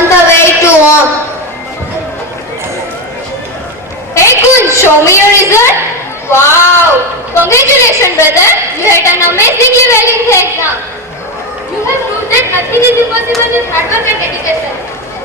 on the way to home. Hey Kun, show me your result. Wow! Congratulations, brother. You had done amazingly well in the exam. You have proved that nothing is impossible with hard work and dedication.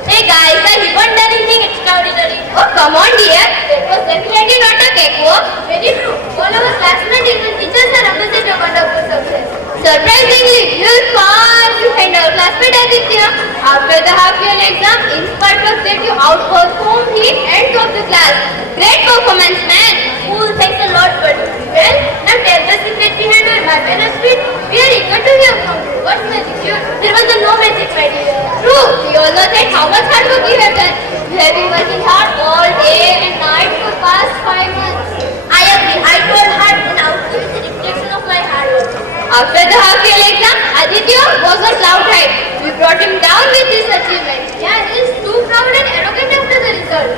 Hey guys, have you done anything extraordinary? Oh, come on dear. That was definitely not a cakewalk. Very true. All our classmates and teachers are opposite of wonderful success. Surprisingly, you passed behind our classmate Aditya. After the half-year exam, in spite of that you outperformed him and top the class. Great performance, man. Cool, thanks a lot, buddy. Well, now tell the secret behind your happiness speech. We are eager to hear from you. What's magic here? There was no magic right here. True, we all know that how much hard work you have done. You have been working hard all day and night for past 5 months. I agree. I told hard and outcome is a reflection of my hard work. After the half-year exam, Aditya was on cloud high. We brought him down with this achievement. Yeah, he is too proud and arrogant after the result.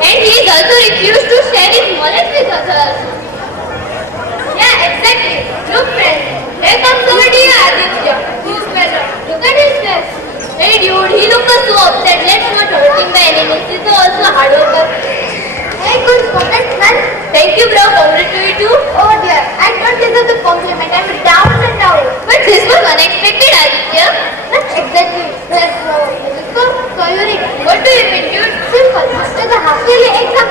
And he is also refused to share his knowledge with others. Yeah, exactly. Look friends, there comes our dear Aditya. Who's better? Look at his face. Hey dude, he looks so upset. Let's not hurt him by any means. He's also a hard worker. Hey, good comment, man. Thank you, bro. Congrats to you too. Oh dear, I don't deserve the compliment. I'm down and down. But this was unexpected, Aditya. Not exactly. Let's go. So unique. What do you mean, dude? Simple. After the half-yearly exam,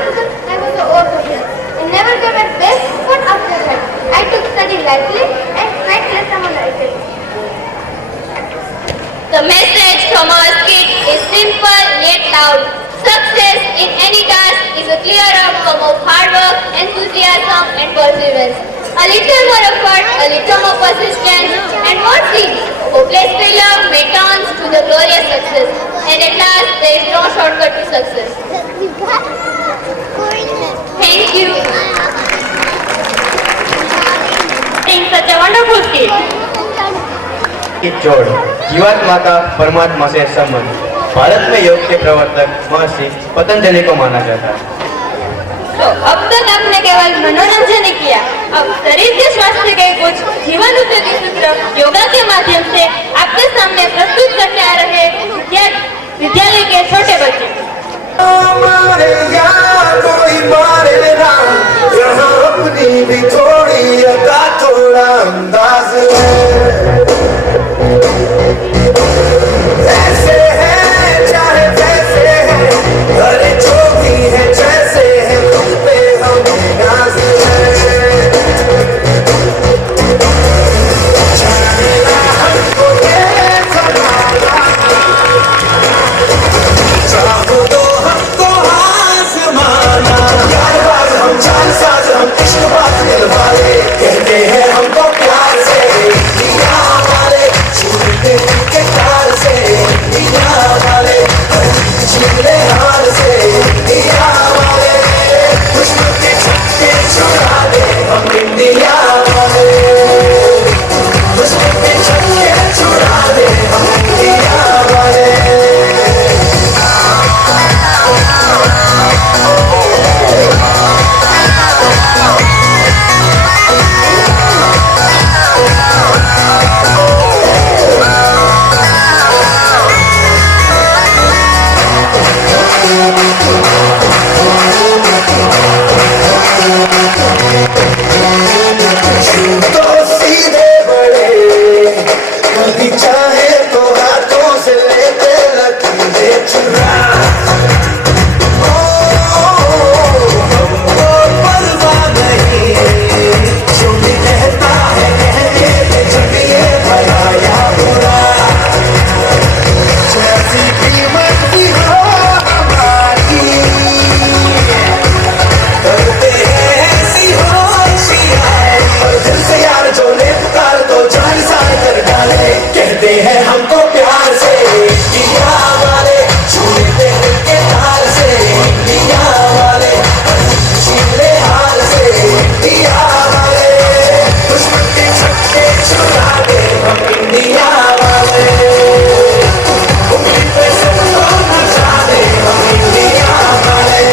I was so overwhelmed. I never got my best foot after that. I took study lightly and tried to memorize it. The message from our skit is simple yet loud. Success in any task is a clear outcome of hard work, enthusiasm and perseverance. A little more effort, a little more persistence and more zeal. Hopeless failure may turn to the glorious success. And at last, there is no shortcut to success. Thank you. In such a wonderful skit. जोड़ जीवात माता परमात्मा से संबंध भारत में योग के प्रवर्तक महर्षि पतंजलि को माना जाता है। तो अब तक आपने केवल मनोरंजन ही किया, अब शरीर के स्वास्थ्य के कुछ जीवन उपयोगी सूत्र योगा के माध्यम से आपके सामने प्रस्तुत करने आ रहे विद्यालय के छोटे बच्चे। अपनी भी थोड़ी अदा थोड़ा अंदाज ऐसे है चाहे जैसे है अरे जो भी है जैसे है तुम पे हम नाज है जानेगा हमको ये समाना चाहो तो हमको आसमाना यार बार हम जान साज हम इश्क बात दिल वाले कहते हैं हमको प्यार से दिया वाले छूटे के तार से दिया वाले छीले हार से दिया वाले दुश्मन के छक्के छुड़ा दे हम इंडिया वाले दुश्मन के छक्के छुड़ा दे हम इंडिया वाले तो सीधे बड़े कभी चाहे तो हाथों से लेते लकीरें चुरा हमको परवाह नहीं जो भी कहता है कहने चलिए भला या बुरा जैसी कीमत भी हो हमारी करते हैं ऐसी होशियारी और दिल से यार जो ले पुकार तो जान सार कर डाले कहते हैं हमको प्यार से दिया वाले छूटे के तार से दिया वाले छीले हार से दिया वाले दुश्मन के छक्के छुड़ा दे हम इंडिया वाले उंगली पे सबको नचा दे हम इंडिया वाले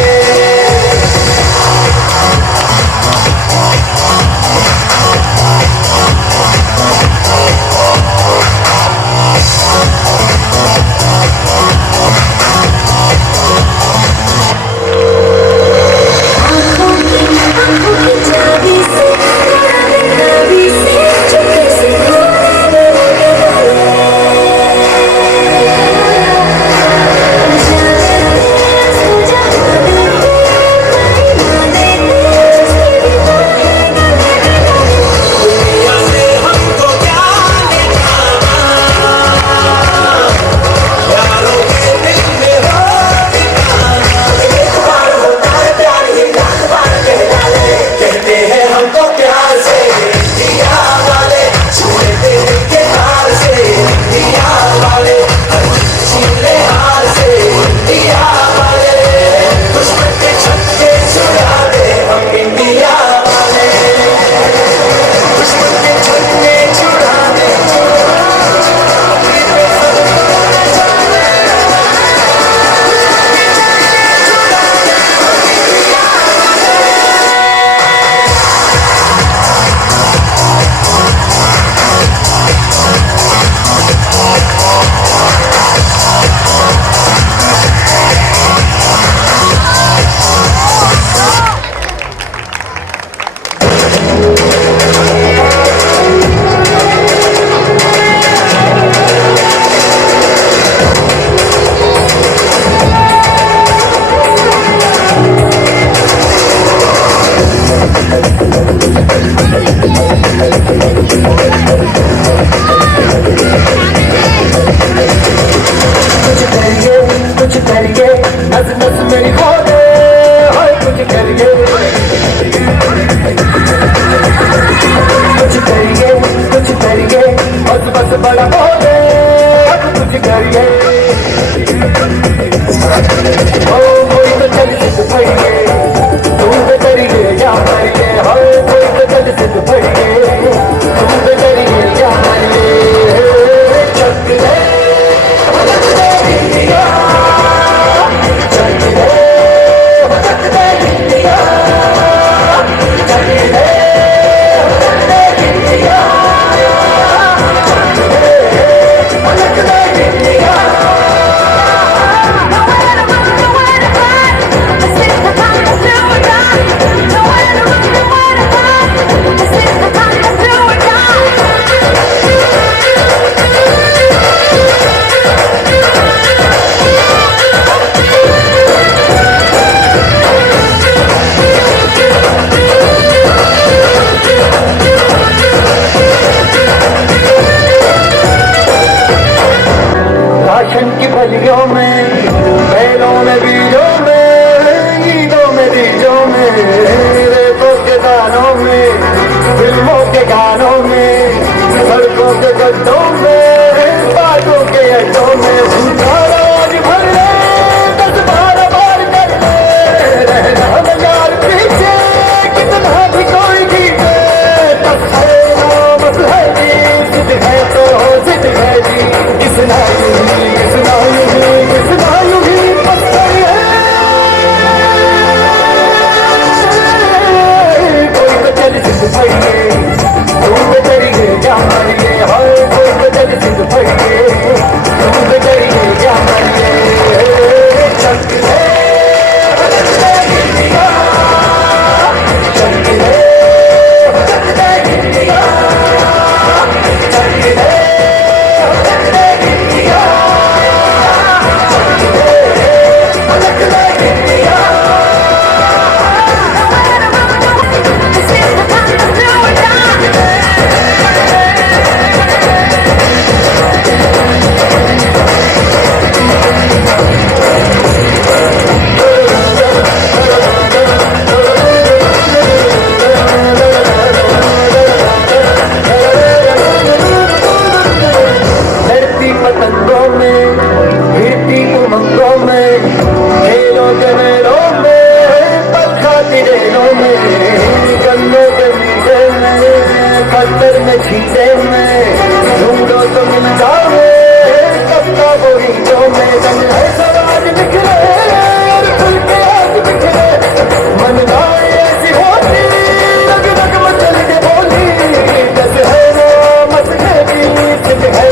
करिए ओ कोई तो चल सिद्ध भइए तू तो करिए या मरिए हो कोई तो चल सिद्ध भइए तू तो करिए या मरिए चक दे इंडिया चक दे इंडिया चक दे इंडिया राशन की फलियों में बैलों में बीजों में ईदों में बीजों में रेतों के दानों में फिल्मों के गानों में सड़कों के गड्ढों में बागों के अड्डों में भूखारा आज भर ले 10-12 बार कर ले रहना न यार पीछे कितना भी कोई जीते बस है नाम है जी जिद है तो जिद है जी इतना यूं ही पत्थर है कोई तो चल सिद्ध भइए तू तो करिए क्या मरिए हाय कोई तो चल सिद्ध भइए तू तो करिए क्या मरिए चक दे इंडिया चक दे इंडिया चक दे इंडिया लड़ती पतंगों में गिरती उमंगों में खेलों के मेलों में पल खाती रेलों में गन्नों के मीठे में कत्तर में छीटे में ढूंढो तो मिल जाओगे कब का वो हीरों में गंज है समाज बिखरे और खुल के आज बिखरे मन गाए ऐसी होती रग रग मचल के बोली जैसे है वो मत है भी सिद्ध है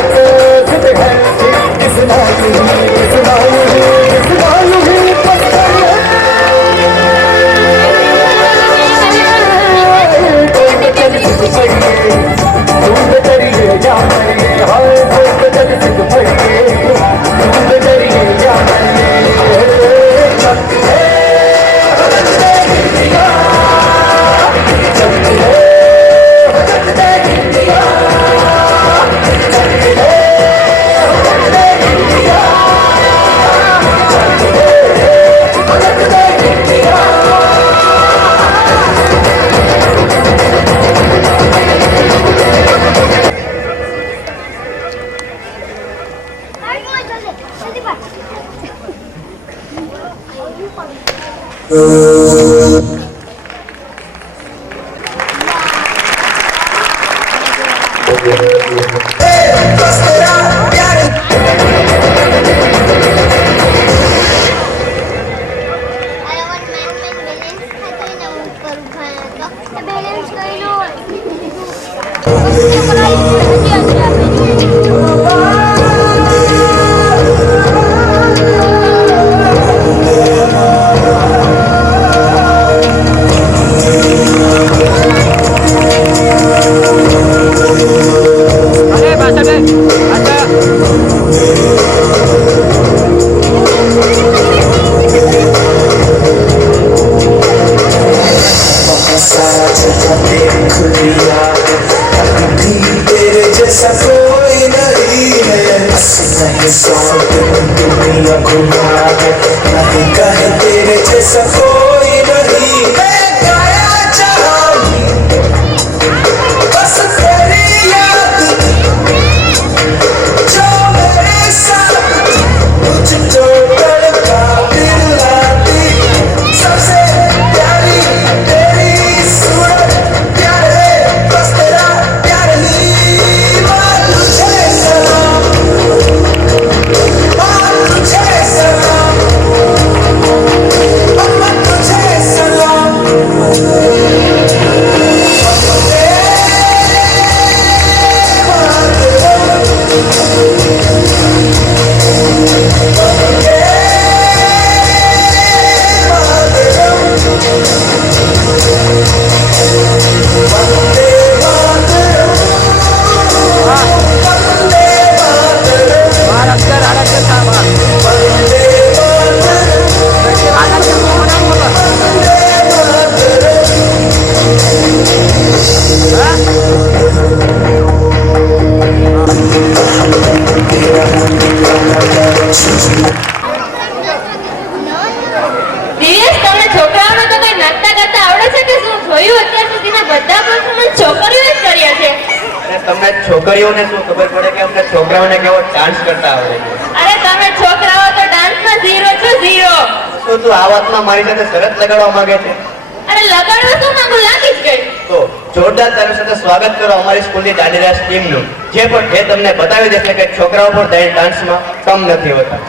सिद्ध है इतना यूं ही पत्थर है कोई तो चल सिद्ध भइए तू तो करिए या मरिए हाय कोई तो चल सिद्ध भइए तू तो करिए या मरिए चक दे इंडिया चक दे इंडिया चक दे इंडिया चक दे इंडिया दुनिया घुमा दे नहीं कहे तेरे जैसा कोई नहीं मैं गाया चाहूं बस तेरी याद जो मेरे साथ દિવ્યેશ, તમને છોકરાઓને તો કઈ નાચતા ગાતા આવડે છે કે શું? જોયું અત્યાર સુધીના બધા પરફોર્મન્સ છોકરીઓએ જ કર્યા છે. અને તમને છોકરીઓને શું ખબર પડે કે અમને છોકરાઓને કેવો ડાન્સ કરતા આવડે છે? અરે તમે છોકરાઓ તો ડાન્સમાં ઝીરો છો, ઝીરો. શું તું આ વાતમાં મારી સાથે શરત લગાડવા માંગે છે? અરે લગાડવા શું માંગુ, લાગી જ ગઈ. તો જોરદાર તારી સાથે સ્વાગત કરો અમારી સ્કૂલની દાંડીરાસ ટીમનું, જે તમને બતાવી દેશે કે છોકરાઓ પણ ડાન્સમાં કમ નથી હોતા.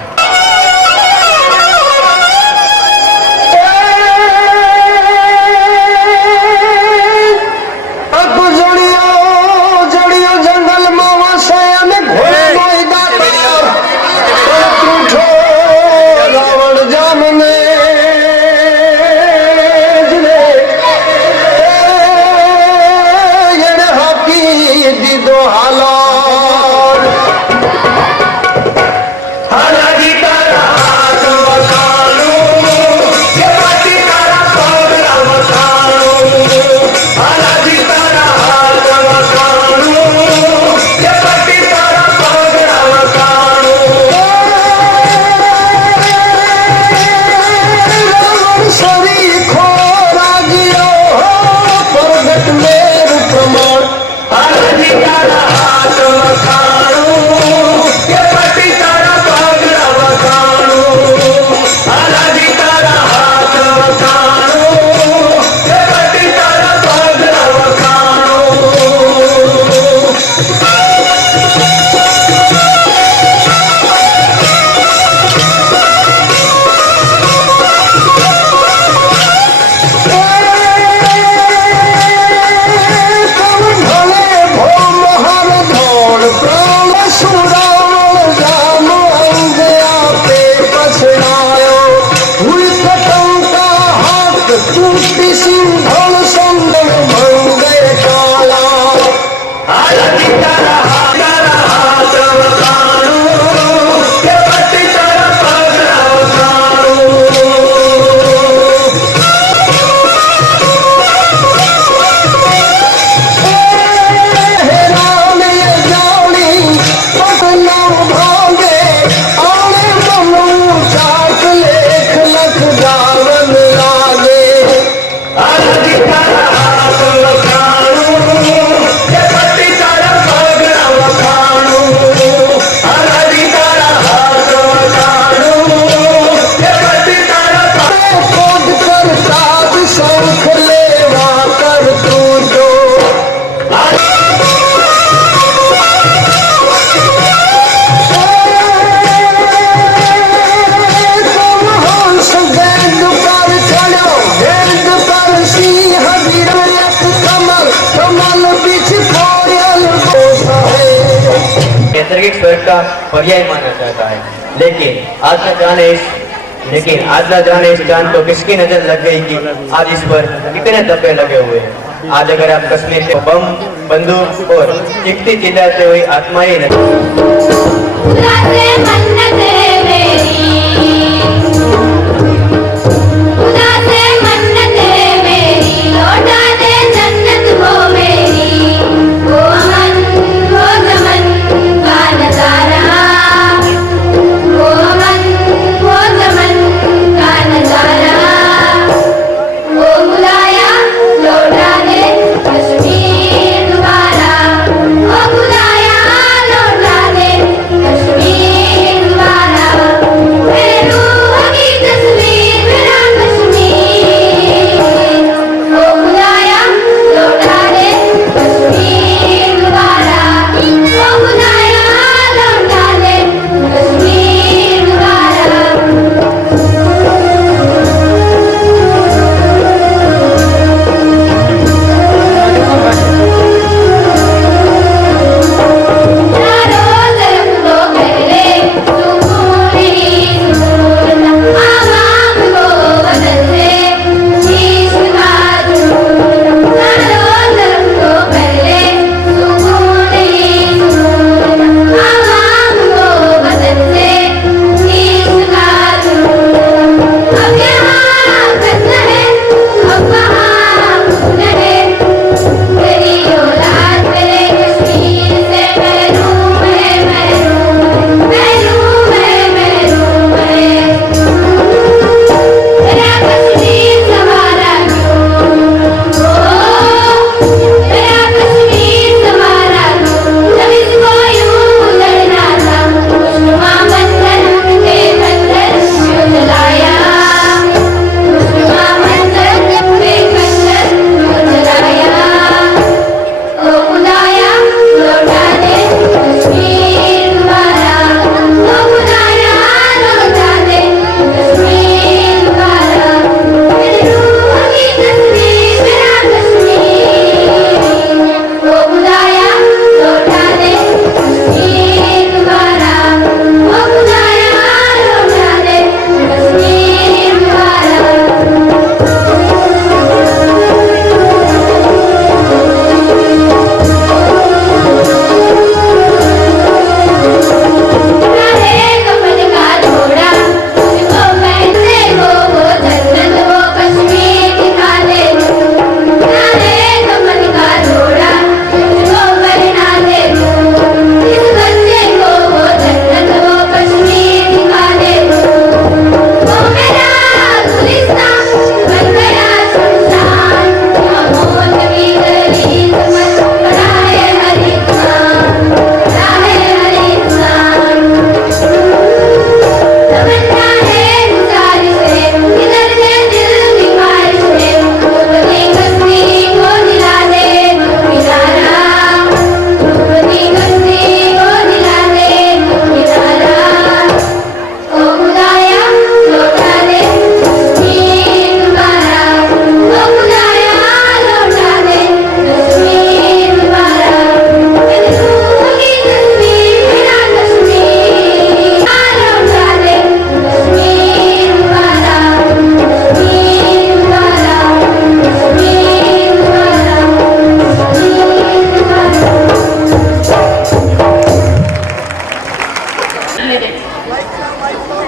नैसर्गिक स्वर्ग का पर्याय माना जाता है, लेकिन आज न जाने इस चांद को किसकी नजर लग गई कि आज इस पर कितने धब्बे लगे हुए हैं। आज अगर आप कसने से बम, बंदूक और चिकती चिल्लाते हुई आत्माएं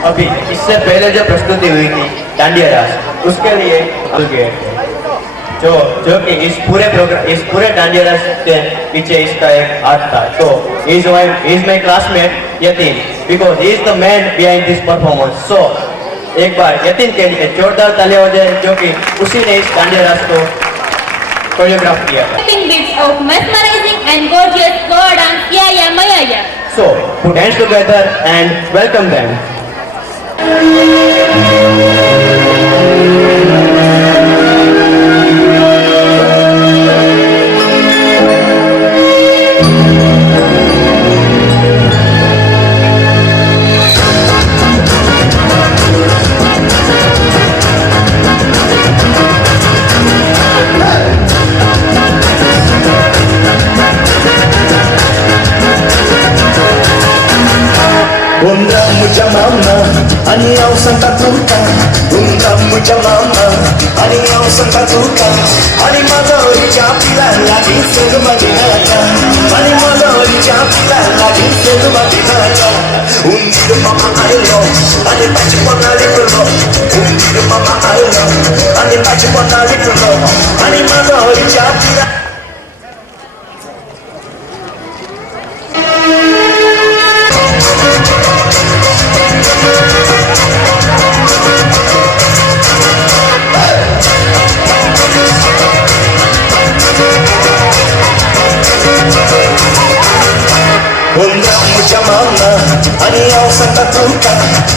अभी इससे पहले जो प्रस्तुति हुई थी डांडिया रास, उसके लिए जो जो कि इस पूरे डांडिया रास के पीछे इसका एक हाथ था। तो is my classmate Yatin, because he is the man behind this performance. So एक बार यतीन के लिए जोरदार तालियां हो जाए, जो कि उसी ने इस डांडिया रास को कोरियोग्राफ किया था। Bits of mesmerizing and gorgeous girl dance, yeah, yeah, maya, yeah. So put hands together and welcome them. Bunda mucha mama, aniau Santa Tuca. Bunda mucha mama, aniau Santa Tuca. Animadori chapila lagi selu madinata. Animadori chapila lagi selu madinata. Undido mama ayo, ane pachi pona lipro. Undido mama ayo, ane pachi pona lipro. Animadori chapila. Bunda mucha mama, aniau Santa Tuca.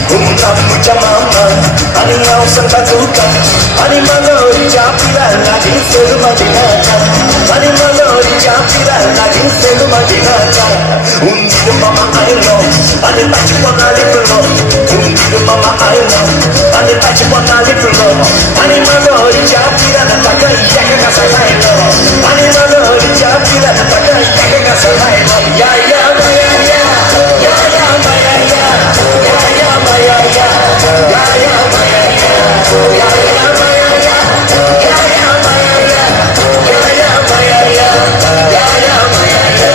Bunda mucha mama, aniau Santa Tuca. Animadori chapila lagi selu madinata. Animadori chapila lagi selu madinata. Undido mama ayo, ane pachi pona lipro. Undido mama ayo, ane pachi pona lipro. Animadori chapila nataka yaka kasalaino. Animadori chapila nataka yaka kasalaino. Ya ya maya ya, ya ya maya ya, ya ya maya ya, ya ya maya ya, ya ya maya ya, ya ya maya ya, ya ya maya ya, ya ya maya ya.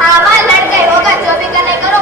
हाँ लड़ गए होगा, जो भी करने करो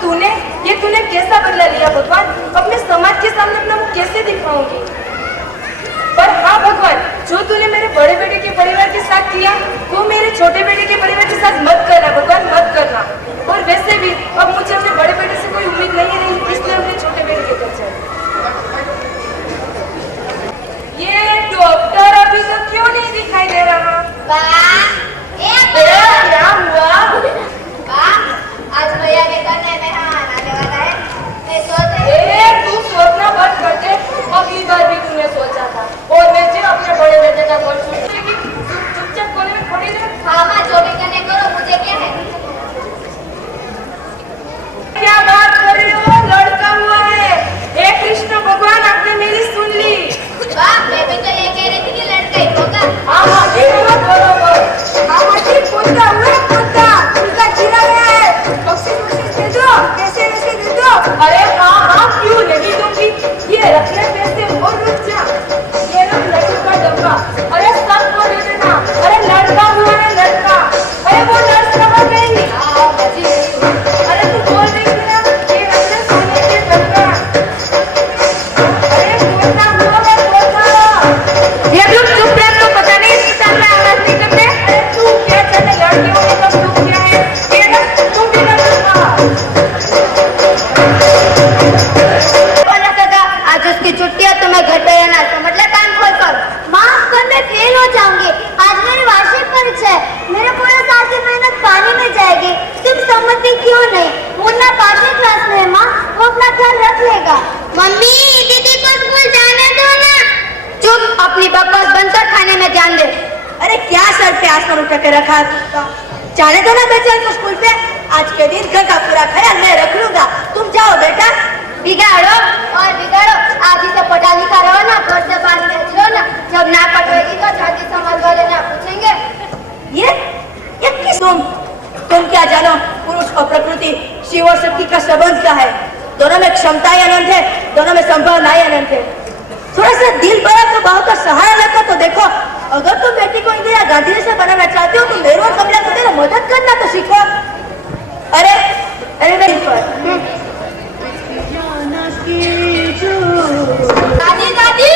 तूने कैसा बदला लिया भगवान? अब मैं समाज के सामने अपना मुंह कैसे दिखाऊंगी? पर हाँ भगवान, जो तूने मेरे बड़े बेटे के परिवार के साथ किया वो मेरे छोटे बेटे के परिवार के साथ मत करना भगवान, मत करना। और वैसे भी अब मुझे अपने बड़े बेटे से कोई उम्मीद नहीं रही, इसलिए अपने छोटे बेटे के घर चले। ये डॉक्टर अभी तक क्यों नहीं दिखाई दे रहा? क्या हुआ? आज भैया के घर में मेहमान आने वाला है। मैं तू सोचना बंद कर दे। अगली बार भी तूने सोचा था और मैं जो अपने बड़े बेटे का बोल सुनती चुपचाप कोने में खड़ी रह। हाँ, जो भी करने करो, मुझे क्या है? क्या बात कर रही हो? लड़का हुआ है। हे कृष्ण भगवान, आपने मेरी सुन ली। वाह, मैं भी तो ये कह रही थी कि लड़का ही होगा। हाँ बरोबर। हाँ ठीक, कुत्ता हुआ कुत्ता गिरा गया है। बख्शीश दे दो, पैसे दे दो। अरे हाँ क्यों नहीं दूंगी, ये रखने पैसे और रुक जा। ये लो लड्डू का डब्बा, अरे सबको दे देना। अरे लड़का हुआ है लड़का। अरे वो नर्स कहाँ गई? अरे तू बोल रही थी ना, ये रखने सोने के डब्बा। अरे पोता हुआ है पोता। ये लोग चुप रह, तो पता नहीं इस साल में आवाज नहीं करते। अरे तू क्या चले लड़की हो तो तू क्या है? ये ना तुम भी ना आज उसकी छुट्टी है तो मैं घर पे रहना, समझ ले कान खोल कर। माफ कर, मैं फेल हो जाऊंगी। आज मेरी वार्षिक परीक्षा है, मेरे पूरे साल की मेहनत पानी में जाएगी। तुम सम्मति क्यों नहीं? मुन्ना 5वीं क्लास में है माँ, वो अपना ख्याल रख लेगा। मम्मी, दीदी को स्कूल जाने दो ना। चुप, अपनी बकवास बंद कर, खाने में ध्यान दे। अरे क्या सर पे आसमान उठा के रखा है? जाने दो ना बेचारे को स्कूल पे। आज के दिन घर का पूरा ख्याल मैं रख लूंगा, तुम जाओ बेटा। बिगाड़ो और बिगाड़ो, आज ही से पढ़ा लिखा रहो ना, घर से बाहर भेज लो ना। जब ना पढ़ेगी तो जाति समाज वाले ना पूछेंगे। ये किस तुम क्या जानो पुरुष और प्रकृति, शिव और शक्ति का संबंध क्या है? दोनों में क्षमताएं अनंत है, दोनों में संभावनाएं अनंत है। थोड़ा सा दिल बड़ा तो बहुत का सहारा लेकर तो देखो। अगर तुम बेटी को इंदिरा गांधी जैसे बनाना चाहते हो तो मेरू और कमला को तेरा मदद करना तो सीखो। अरे दादी,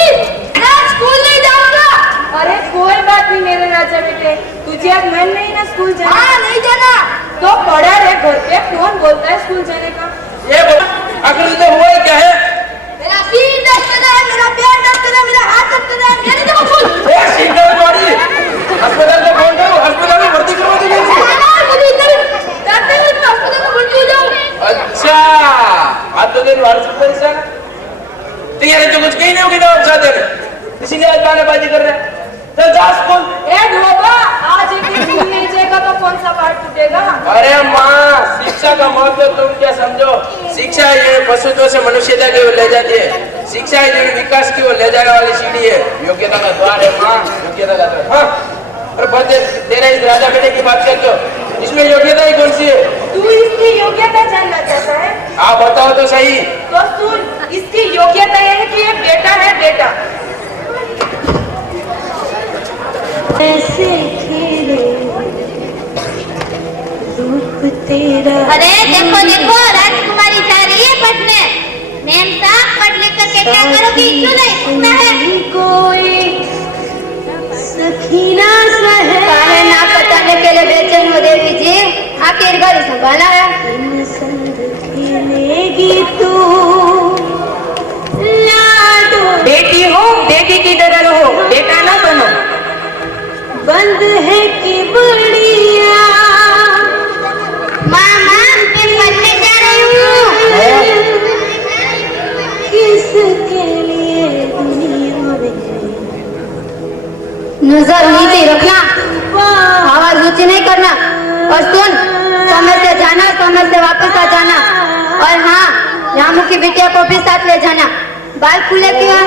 मैं स्कूल नहीं जाऊंगा। अरे कोई बात नहीं मेरे राजा बेटे, तुझे आज मन नहीं ना स्कूल जाने? हाँ, नहीं जाना तो पढ़ा रहे घर पे। कौन बोलता है स्कूल जाने का? ये बोला आखिर इधर हुआ क्या है? मेरा सिर दर्द कर रहा है, मेरा पैर दर्द कर रहा है, मेरा हाथ दर्द कर रहा है। मेरे देखो स्कूल। ए सिर दर्द वाली अस्पताल में फोन करो, अस्पताल में भर्ती करवा दो। मुझे इधर दर्द है, मैं अस्पताल में भर्ती हो जाऊं। अच्छा, आज तो दिन अस्पताल से तो यार जो कुछ कहीं नहीं होगी ना आप चाहते हैं, इसीलिए आज बहानेबाजी कर रहे हैं। चल जा स्कूल। ए ढोबा, आज एक दिन स्कूल नहीं जाएगा तो कौन सा पार्ट टूटेगा? अरे माँ, शिक्षा का महत्व तुम क्या समझो? शिक्षा ये पशुत्व से मनुष्यता की ओर ले जाती है। शिक्षा ये विकास की ओर ले जाने वाली सीढ़ी है, योग्यता का द्वार है माँ, योग्यता का द्वार। हाँ, और बच्चे तेरा इस राजा बेटे की बात करते हो, इसमें योग्यता ही कौन सी है? तू इसकी योग्यता जानना चाहता है? आप बताओ तो सही। तो सुन, इसकी योग्यता यह है कि ये बेटा है, बेटा। ऐसे खेले रूप तेरा। अरे देखो देखो, राजकुमारी जा रही है पढ़ने। मैम साहब, पढ़ लिख करके क्या करोगी? क्यों नहीं सुनना है? कोई सखीना सहे काहे ना बताने के लिए बेचैन हो देवी जी, आखिर घर संभाला है। इन संग खेलेगी तू लाडो। बेटी हो, बेटी की तरह रहो, बेटा ना बनो। बंद है कि बढ़िया। मामा, मैं पढ़ने जा रही हूँ। किसके लिए दुनिया में नजर नीचे रखना, आवाज ऊंची नहीं करना। और सुन, समय से जाना, समय से वापस आ जाना। और हाँ, रामू की बिटिया को भी साथ ले जाना। बाल खुले क्यों?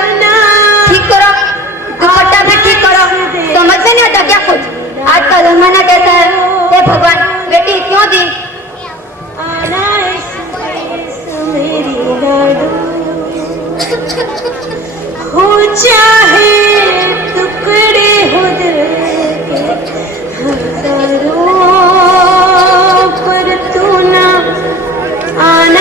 ठीक करो, दुपट्टा भी ठीक करो। समझ में नहीं आता क्या कुछ? आज का जमाना कैसा है? हे भगवान, बेटी क्यों दी? मेरी लाडो हो चाहे टुकड़े हो दिल के हजारों, पर तू ना आना।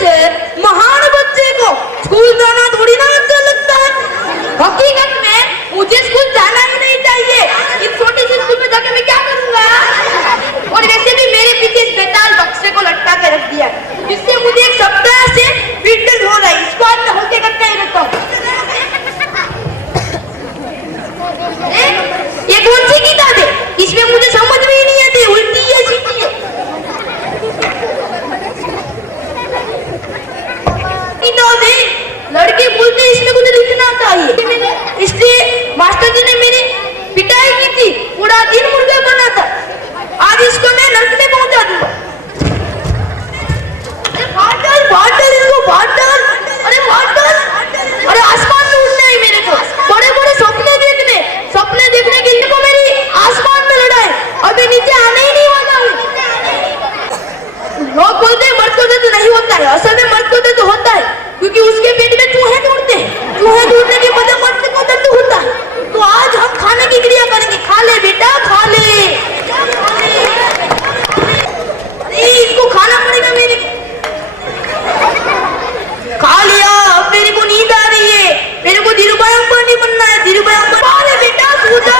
सर, महान बच्चे को स्कूल जाना थोड़ी ना अच्छा लगता है। हकीकत में मुझे स्कूल जाना ही नहीं चाहिए। इस छोटी सी स्कूल में जाके मैं क्या करूंगा? और वैसे भी मेरे पीछे इस बेताल बक्से को लटका के रख दिया, जिससे मुझे एक सप्ताह से पीठ दर्द हो रहा है। इसको आज मैं हल्के करके ही रखता हूँ। ये कौन सी किताब है? इसमें मुझे समझ में ही नहीं आती, उल्टी है सीधी है। किताब है, लड़के बोलते हैं इसमें कुछ लिखना चाहिए, इसलिए मास्टर जी ने मेरी पिटाई की थी, पूरा दिन मुर्गा बना था। आज इसको मैं नर्क में पहुंचा दूंगा। बाटल बाटल इसको बाटल, अरे बाटल, अरे आसमान में उड़ना है मेरे को, बड़े बड़े सपने देखने के लिए को मेरी आसमान में लड़ा है, अभी नीचे आने ही नहीं वाला हूँ। लोग बोलते हैं मर्द को दर्द नहीं होता है, असल में मर्द को दर्द होता है, क्योंकि उसके पेट में चूहे दौड़ते हैं। चूहे दौड़ने की वजह मर्द को दर्द होता है। तो आज हम खाने की क्रिया करेंगे। खा ले बेटा, खा ले। अरे इसको खाना पड़ेगा मेरे को। खा लिया, अब मेरे को नींद आ रही है, मेरे को धीरूभाई अंबानी बनना है। धीरूभाई अंबानी, अरे बेटा सो जा,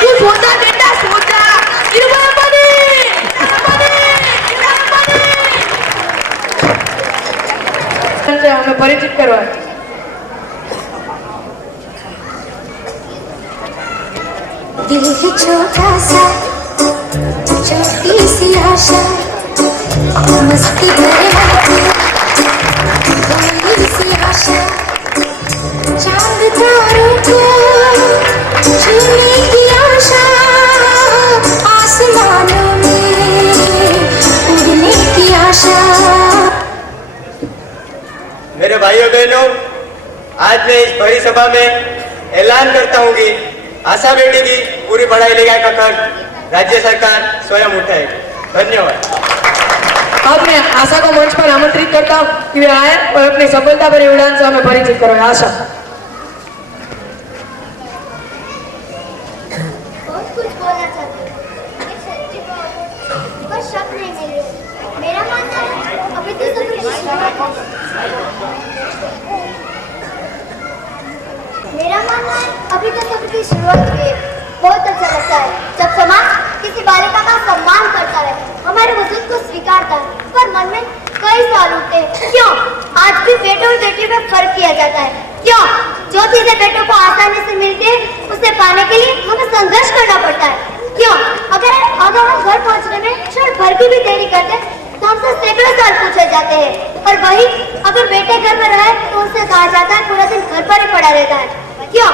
तू सो जा बेटा, सो जा। धीरूभाई अंबानी, हमें परिचित करवा। दिल है छोटा सा, छोटी सी आशा, मस्ती भरे थोड़ी सी आशा, चांद तारों को छूने की आशा, आसमानों में उड़ने की आशा। मेरे भाइयों बहनों, आज मैं इस भरी सभा में ऐलान करता हूँ कि आशा बेटी की पूरी पढ़ाई लिखाई का खर्च राज्य सरकार स्वयं उठाएगी। धन्यवाद। अब मैं आशा को मंच पर आमंत्रित करता हूँ कि वे आए और अपनी सफलता भरे उड़ान से हमें परिचित करो। आशा, बहुत कुछ बोलना चाहती हूँ, एक सच्ची बात पर शक नहीं मिल रही। मेरा मानना है अभी तो सब कुछ शुरुआत है। मेरा मानना है अभी तो सब की शुरुआत हुई है। बहुत अच्छा लगता है जब समाज किसी बालिका का सम्मान करता है, हमारे वजूद को स्वीकारता है, पर मन में कई सवाल उठते हैं। क्यों आज भी बेटों और बेटियों में फर्क किया जाता है? क्यों जो चीजें बेटों को आसानी से मिलती है उसे पाने के लिए हमें संघर्ष करना पड़ता है? क्यों अगर हम घर पहुंचने में क्षण भर की भी देरी करते तो हमसे सैकड़ों साल पूछे जाते हैं, और वही अगर बेटे घर में रहे तो उनसे कहा जाता है पूरा दिन घर पर ही पड़ा रहता है। क्यों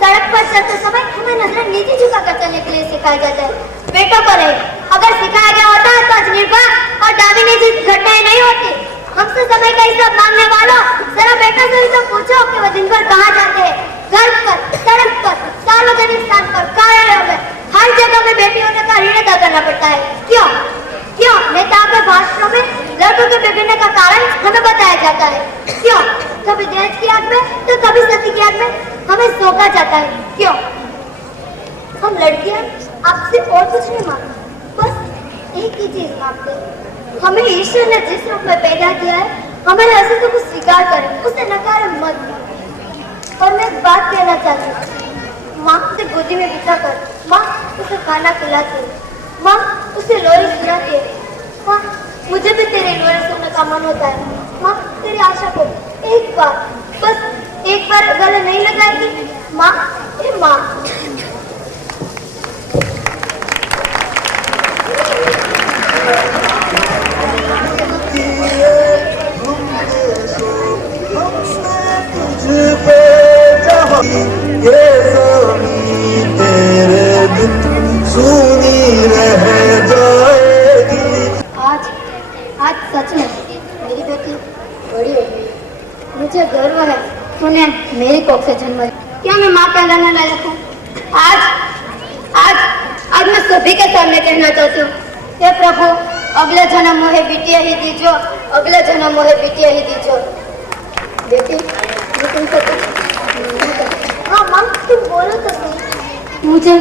सड़क पर चलते समय हमें नजरें नीचे झुकाकर चलने के लिए सिखाया जाता है? बेटों को नहीं, अगर सिखाया गया होता है तो आज निर्भय और दामिनी जी घटनाएं नहीं होती। हमसे समय का हिसाब मांगने वालों, जरा बेटा से भी तो पूछो कि वो दिन भर कहाँ जाते हैं। घर पर, सड़क पर, सार्वजनिक स्थान पर, कार्यालयों में, हर जगह में बेटी होने का ऋण अदा करना पड़ता है। क्यों क्यों नेताओं के भाषणों में लड़कों के बिगड़ने का कारण हमें बताया जाता है? क्यों कभी दहेज की याद में तो कभी सती की याद में हमें सौंपा जाता है? क्यों हम लड़कियां आपसे और कुछ नहीं मांगते, बस एक ही चीज मांगते हैं, हमें ईश्वर ने जिस रूप में पैदा किया है हमारे अस्तित्व को स्वीकार करें, उसे नकारें मत। और मैं एक बात कहना चाहती हूँ, माँ उसे गोदी में बिठा कर, माँ उसे खाना खिलाती है, माँ उसे लोरी सुनाती है, माँ मुझे भी तेरे लोरी सुनने का मन होता है। माँ तेरी आशा को एक बार, बस एक बार गले नहीं लगाएगी माँ? ए माँ, आज सच में मेरी बेटी बड़ी हो गई। मुझे गर्व है उन्हें मेरी कोख से जन्म दिया। क्या मैं माँ कहलाने लायक हूँ? आज मैं सभी के सामने कहना चाहती हूँ, हे प्रभु अगले जन्म मोहे बिटिया ही दीजो, अगले जन्म मोहे बिटिया ही दीजो। बेटी मैं तुमसे कुछ, हाँ माँ तुम बोलो तो सही, मुझे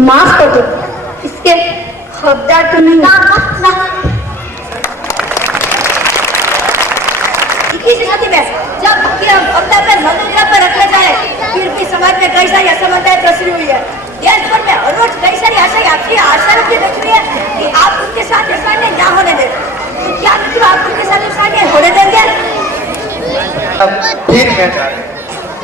माफ कर दो, इसके हकदार तो नहीं। ना, इस स्थिति में जब कि हम अपने अपने मनोरंजन पर रखने जाए, फिर भी समाज में कई सारी असमानताएं प्रसरी हुई है। देश भर में हर रोज कई सारी आशाएं आपकी आशा रखी रही है कि आप उनके साथ ऐसा अन्याय ना होने दें। तो क्या मतलब आप उनके साथ ऐसा अन्याय होने देंगे? अब फिर मैच आ गया।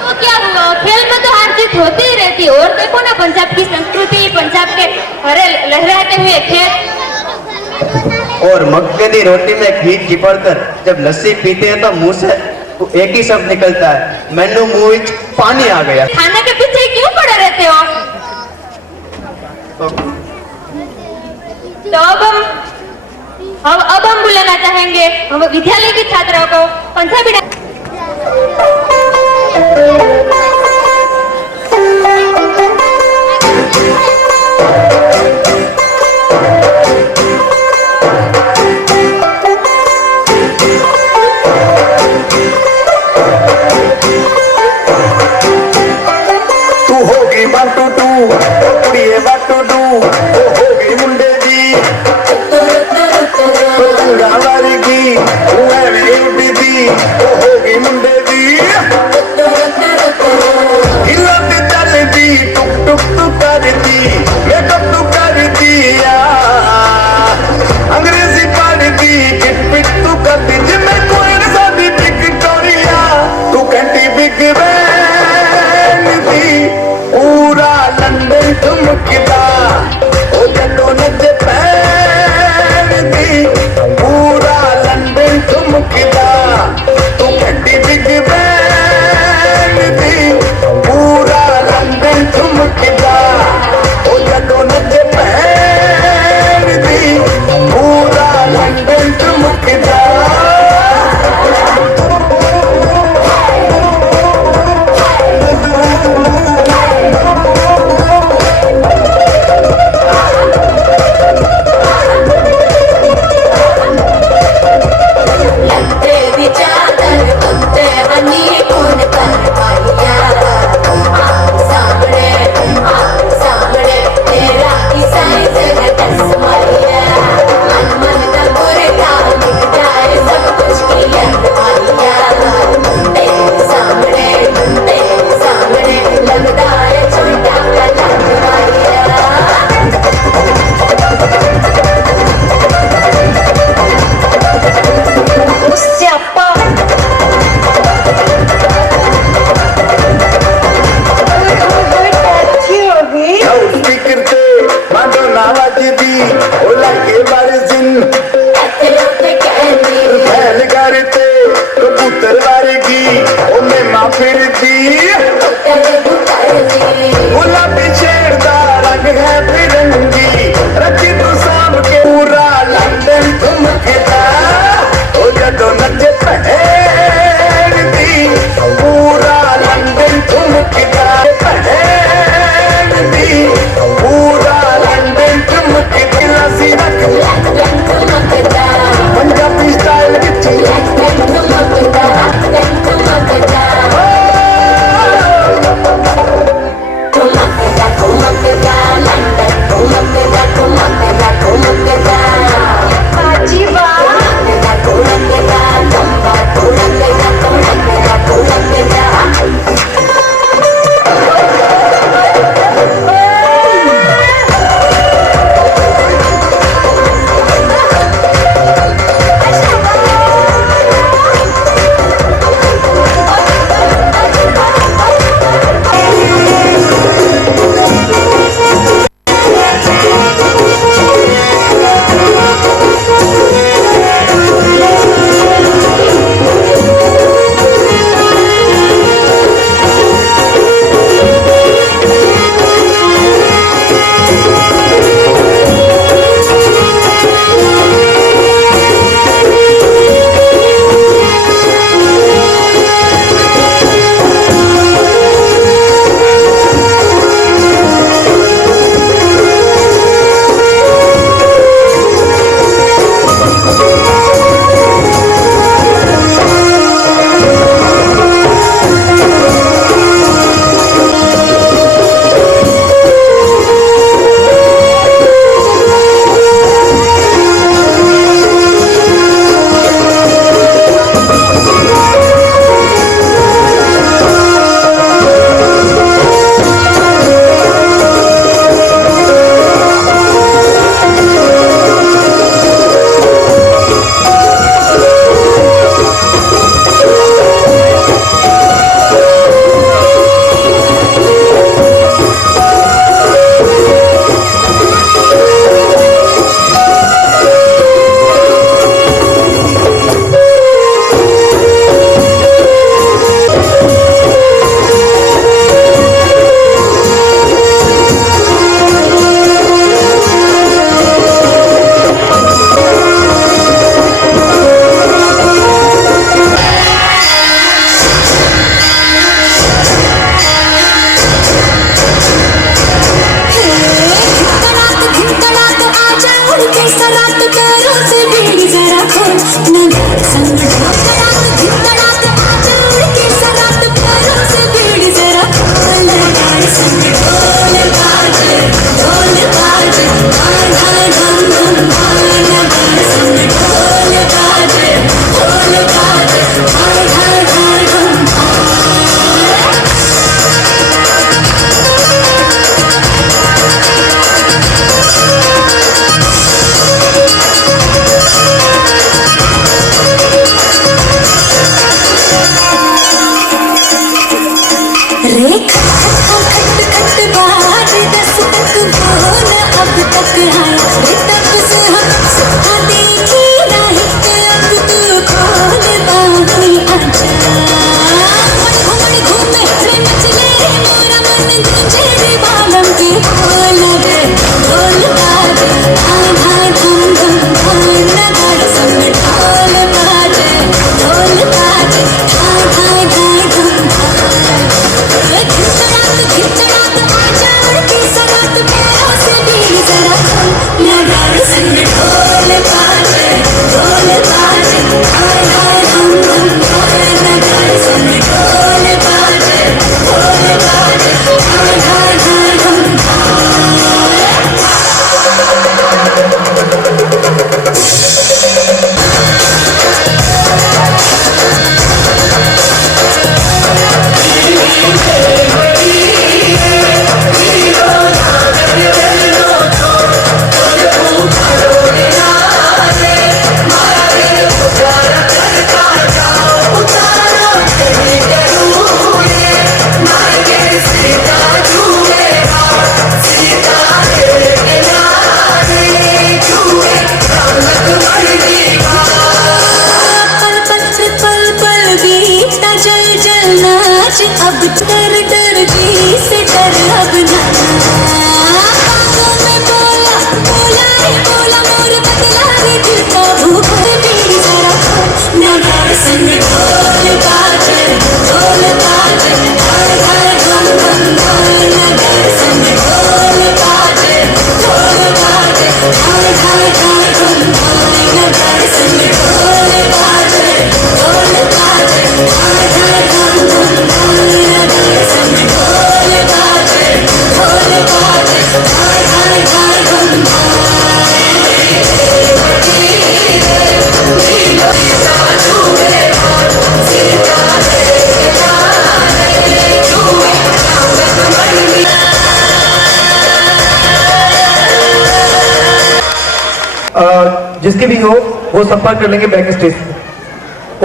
तो क्या हुआ, खेल में तो हार जीत होती ही रहती है। और देखो ना पंजाब की संस्कृति, पंजाब के हरे लहराते हुए खेत और मक्के की रोटी में घी चिपड़ कर जब लस्सी पीते हैं तो मुंह से एक ही शब्द निकलता है, मैनू मुंह में पानी आ गया। खाने के पीछे क्यों पड़े रहते हो? तो अब हम बुलाना चाहेंगे हम विद्यालय की छात्राओं को पंजाबी तू होगी वन टू टू कुड़िए वन टू टू वो होगी मुंडे दी तो वाली वो है उड़ी दी वो होगी मुंडे दी हिला ते चल दी टुक टुक तू कर दी मेकअप तू कर दिया अंग्रेजी पढ़ दी किट पिट तू कर दी जिम्मे कोई न सादी विक्टोरिया तू कहती बिग बैन दी पूरा लंदन ठुमकदा ओ जदों नच पैन दी पूरा लंदन ठुमकदा तू कहती बिग अब डर डर जी से डर अब ना बातों में बोला बोला रे बोला मोर बदला रे दिल का भूखर मेरी जरा ना डर संग ढोल बाजे धार धार धम धम धार ना डर संग ढोल बाजे धार धार धार धम धार ना डर संग ढोल बाजे धार धार धम धम धार ना डर संग ढोल बाजे धार धार धम जिसके भी हो वो संपर्क कर लेंगे back stage.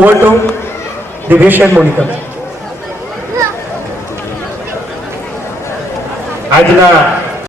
Over to Divesh and Monika. આજના